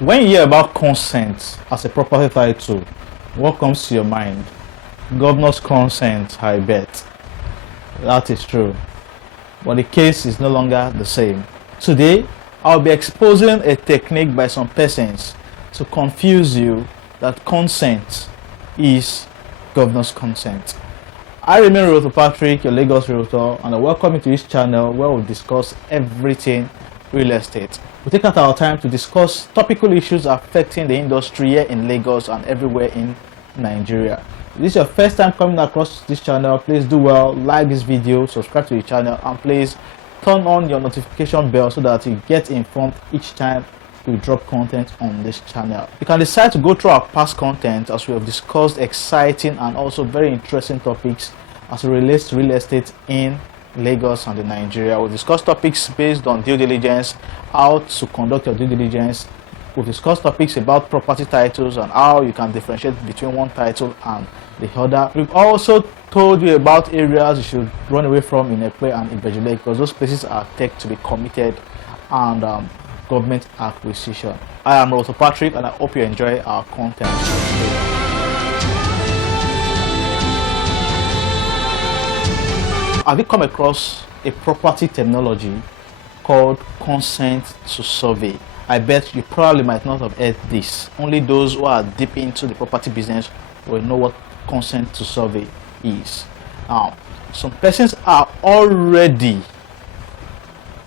When you hear about consent as a property title, what comes to your mind? Governor's consent, I bet. That is true. But the case is no longer the same. Today, I'll be exposing a technique by some persons to confuse you that consent is governor's consent. I remain Realtor Patrick, your Lagos Realtor, and I welcome you to this channel where we'll discuss everything real estate. We take out our time to discuss topical issues affecting the industry here in Lagos and everywhere in Nigeria. If this is your first time coming across this channel, please do well, like this video, subscribe to the channel, and please turn on your notification bell so that you get informed each time we drop content on this channel. You can decide to go through our past content as we have discussed exciting and also very interesting topics as it relates to real estate in Lagos and in Nigeria. We'll discuss topics based on due diligence, how to conduct your due diligence. We'll discuss topics about property titles and how you can differentiate between one title and the other. We've also told you about areas you should run away from in EPE and Ibeju-Lekki because those places are tech to be committed and government acquisition. I am Realtor Patrick and I hope you enjoy our content. Have you come across a property terminology called consent to survey? I bet you probably might not have heard this. Only those who are deep into the property business will know what consent to survey is. Now, some persons are already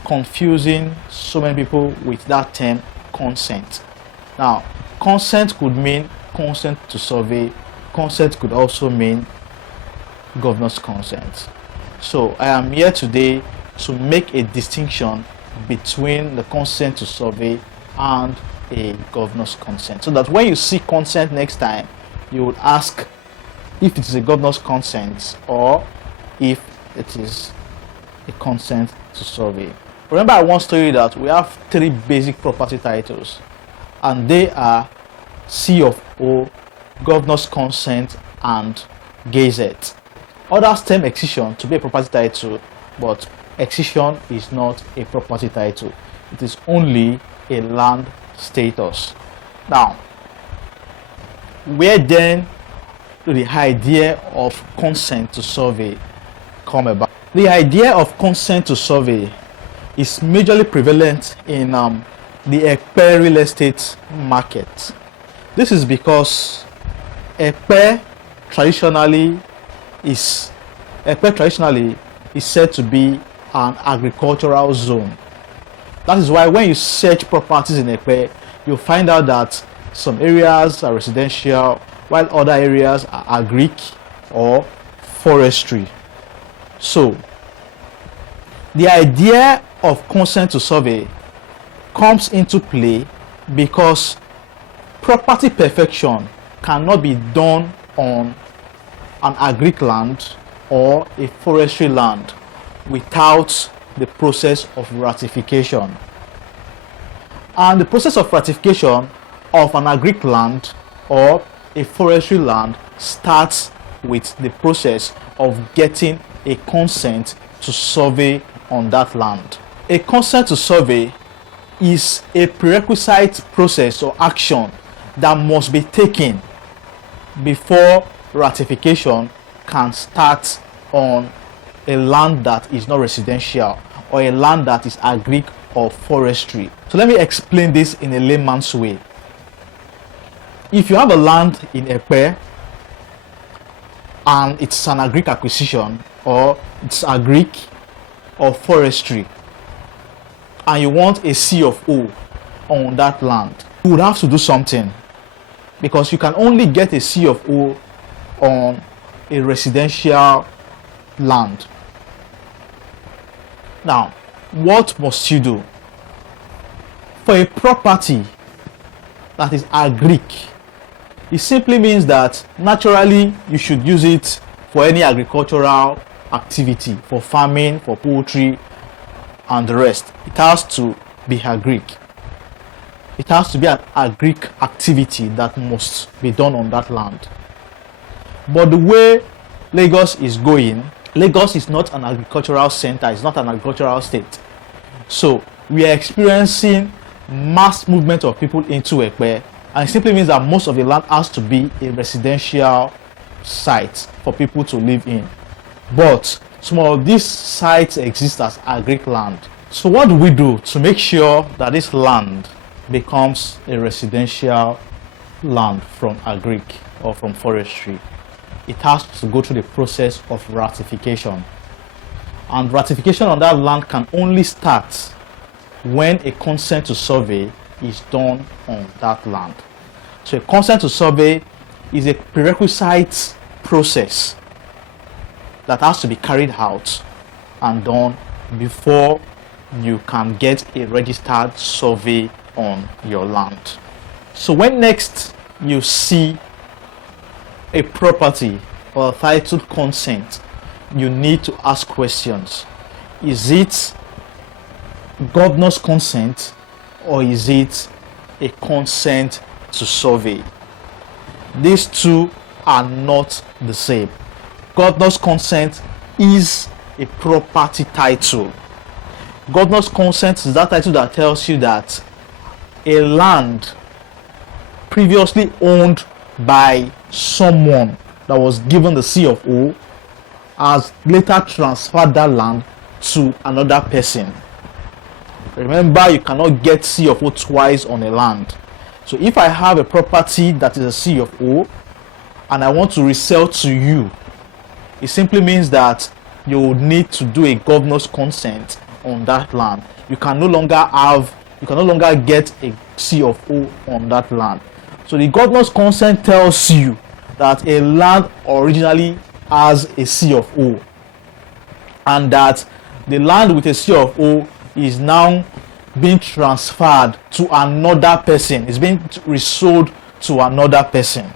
confusing so many people with that term consent. Now, consent could mean consent to survey. Consent could also mean governor's consent. So I am here today to make a distinction between the consent to survey and a governor's consent, so that when you see consent next time, you would ask if it is a governor's consent or if it is a consent to survey. Remember, I once told you that we have three basic property titles, and they are C of O, governor's consent, and gazette. Others term excision to be a property title, but excision is not a property title. It is only a land status. Now, where then do the idea of consent to survey come about? The idea of consent to survey is majorly prevalent in the EPE real estate market. This is because EPE traditionally is said to be an agricultural zone. That is why when you search properties in EPE, you'll find out that some areas are residential while other areas are agric or forestry. So the idea of consent to survey comes into play because property perfection cannot be done on an agric land or a forestry land without the process of ratification. And the process of ratification of an agric land or a forestry land starts with the process of getting a consent to survey on that land. A consent to survey is a prerequisite process or action that must be taken before ratification can start on a land that is not residential or a land that is agric or forestry. So let me explain this in a layman's way. If you have a land in EPE and it's an agric acquisition or it's agric or forestry and you want a C of O on that land, you would have to do something, because you can only get a C of O on a residential land. Now, what must you do? For a property that is agric, it simply means that naturally you should use it for any agricultural activity, for farming, for poultry and the rest. It has to be agric. It has to be an agric activity that must be done on that land. But the way Lagos is going, Lagos is not an agricultural center, it's not an agricultural state. So we are experiencing mass movement of people into EPE, and it simply means that most of the land has to be a residential site for people to live in. But some of these sites exist as agric land. So what do we do to make sure that this land becomes a residential land from agric or from forestry? It has to go through the process of ratification. And ratification on that land can only start when a consent to survey is done on that land. So a consent to survey is a prerequisite process that has to be carried out and done before you can get a registered survey on your land. So when next you see a property or a titled consent, you need to ask questions. Is it governor's consent or is it a consent to survey? These two are not the same. Governor's consent is a property title. Governor's consent is that title that tells you that a land previously owned by someone that was given the C of O has later transferred that land to another person. Remember, you cannot get C of O twice on a land. So if I have a property that is a C of O and I want to resell to you, it simply means that you would need to do a governor's consent on that land. You can no longer get a C of O on that land. So the governor's consent tells you that a land originally has a C of O, and that the land with a C of O is now being transferred to another person. It's being resold to another person.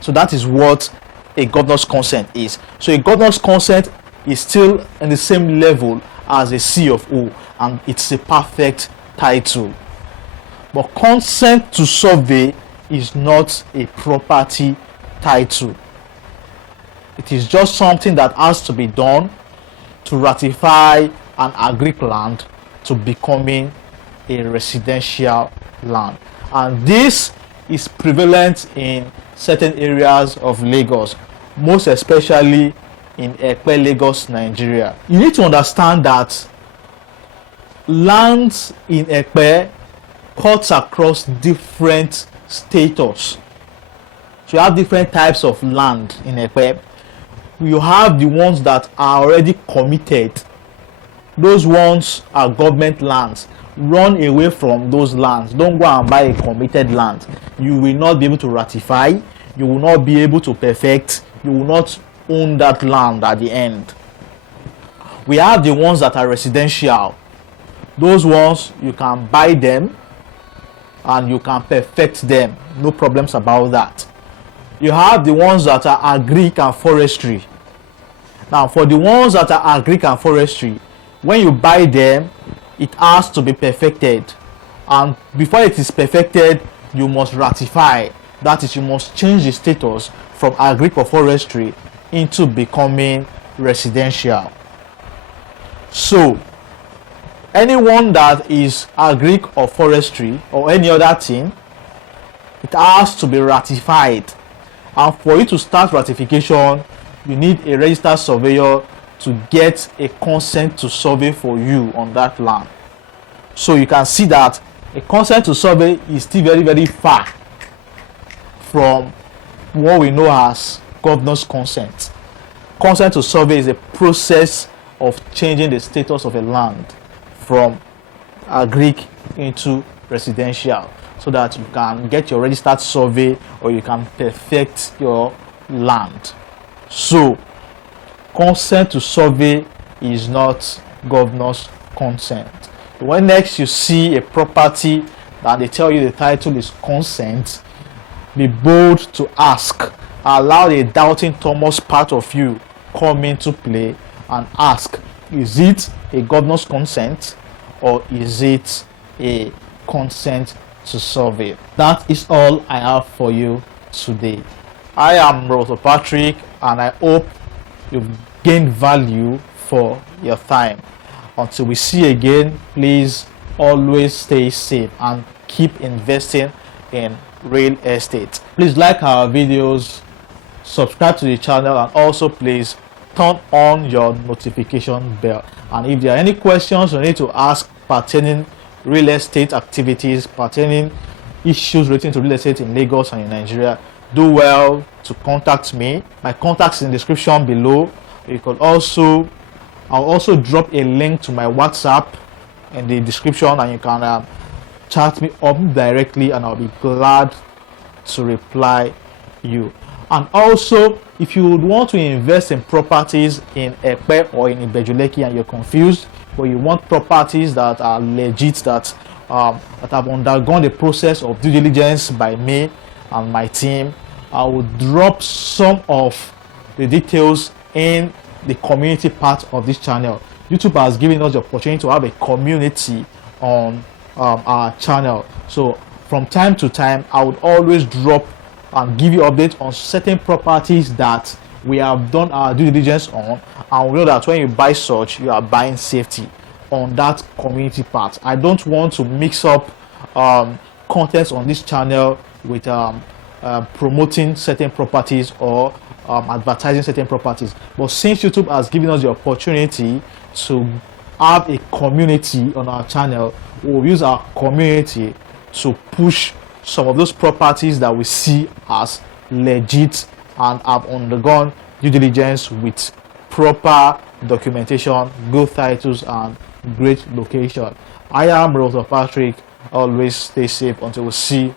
So that is what a governor's consent is. So a governor's consent is still in the same level as a C of O, and it's a perfect title. But consent to survey is not a property title. It is just something that has to be done to ratify an agric land to becoming a residential land. And this is prevalent in certain areas of Lagos, most especially in EPE, Lagos, Nigeria. You need to understand that lands in EPE cuts across different status. So you have different types of land in EPE. You have the ones that are already committed. Those ones are government lands. Run away from those lands. Don't go and buy a committed land. You will not be able to ratify. You will not be able to perfect. You will not own that land at the end. We have the ones that are residential. Those ones, you can buy them and you can perfect them. No problems about that. You have the ones that are agric and forestry. Now, for the ones that are agric and forestry, when you buy them, it has to be perfected. And before it is perfected, you must ratify. That is, you must change the status from agric or forestry into becoming residential. So, anyone that is agric or forestry or any other thing, it has to be ratified. And for you to start ratification, you need a registered surveyor to get a consent to survey for you on that land. So you can see that a consent to survey is still very, very far from what we know as governor's consent. Consent to survey is a process of changing the status of a land from agric into residential, so that you can get your registered survey or you can perfect your land. So consent to survey is not governor's consent. When next you see a property that they tell you the title is consent, be bold to ask. Allow the doubting Thomas part of you come into play and ask, is it a governor's consent or is it a consent to survey? That is all I have for you today. I am Roto Patrick, and I hope you've gained value for your time. Until we see again, please always stay safe and keep investing in real estate. Please like our videos, subscribe to the channel, and also please turn on your notification bell. And if there are any questions you need to ask pertaining real estate activities, pertaining issues relating to real estate in Lagos and in Nigeria, do well to contact me. My contacts in the description below. I'll also drop a link to my WhatsApp in the description, and you can chat me up directly, and I'll be glad to reply you. And also, if you would want to invest in properties in EPE or in Ibeju-Lekki and you're confused, or you want properties that are legit, that have undergone the process of due diligence by me and my team, I will drop some of the details in the community part of this channel. YouTube has given us the opportunity to have a community on our channel. So from time to time, I would always drop and give you updates on certain properties that we have done our due diligence on, and we know that when you buy such, you are buying safety on that community part. I don't want to mix up contents on this channel with promoting certain properties or advertising certain properties. But since YouTube has given us the opportunity to have a community on our channel, we'll use our community to push some of those properties that we see as legit and have undergone due diligence with proper documentation, good titles, and great location. I am Dr. Patrick. Always stay safe until we see.